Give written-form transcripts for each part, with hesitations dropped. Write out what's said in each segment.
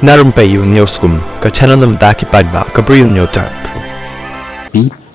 Na Rympei U ke channel nabynta paidbah ke Bri U Hynñiewtrep.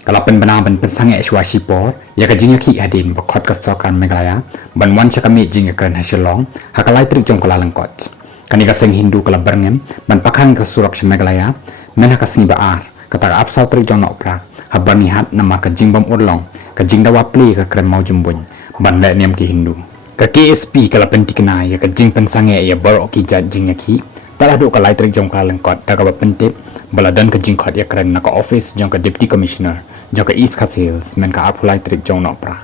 Kalau penbenar seng shipor ya ka jing iakhih hadin khot ka stokan megalaya wan cha ka miej jing iakren hasilong hakalai trik jong kala lengkot kani ka seng hindu kala berngem pakhang ka surak megalaya men ka singi baar kata apsau trik jong nokpra habani hat namar ka jing bam urlong ka jing dawa pli ka krem mau jumbun le niam ki hindu ka KSP kala pentikna ya ka jing seng ya baroh ki jat jing iakhih talah duk kalai trik jong kala lengkot ta ka pentip baladan ka jing khot iakren na ka office jong ka deputy commissioner jong ka East Khasi men ka apulai trik jong nokpra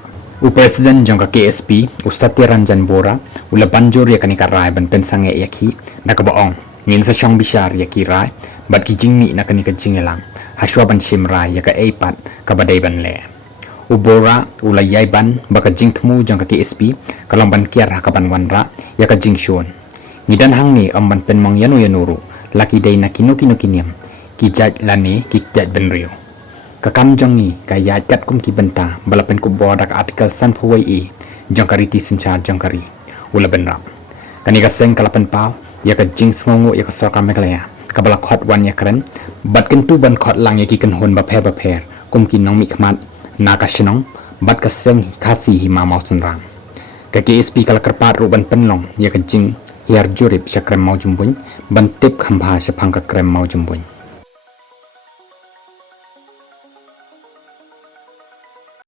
Presiden jong ka KSP Satya Ranjan Bora ula banjur ya kani karai ban seng iakhih na ka baong ngin sa syong bishar ya kirai bat ki jing mi na kani ka jing elang haswa ban shimrai ya ka eipat ka badai ban le Bora ula yai ban baka jing thmu jong ka KSP kalong ban kiar ka ban wanra ya ka jing shun ngidan hang ni ban mong yanuru laki dai na kinu kiniam ki jat lani ki jat ben rio kakam jong ni ka yat kat kum ki benta balapen ku boda ka artikel san phuwei jong kariti sinchar jong kari ula benra kani ka seng kala Pynpaw ya ka jing sngongo ya ka sorka meglaya ka bala khot wan iakren bat kentu ban khot lang ya ki kan hon ba pher kum ki nong mi khmat na ka shinong bat ka seng Khasi hi ma mau sunrang ka KSP kala karpat ru ban penlong ya ka jing hiar jurip syakrem mau jumbun ban tip khambha syapang ka krem mau jumbun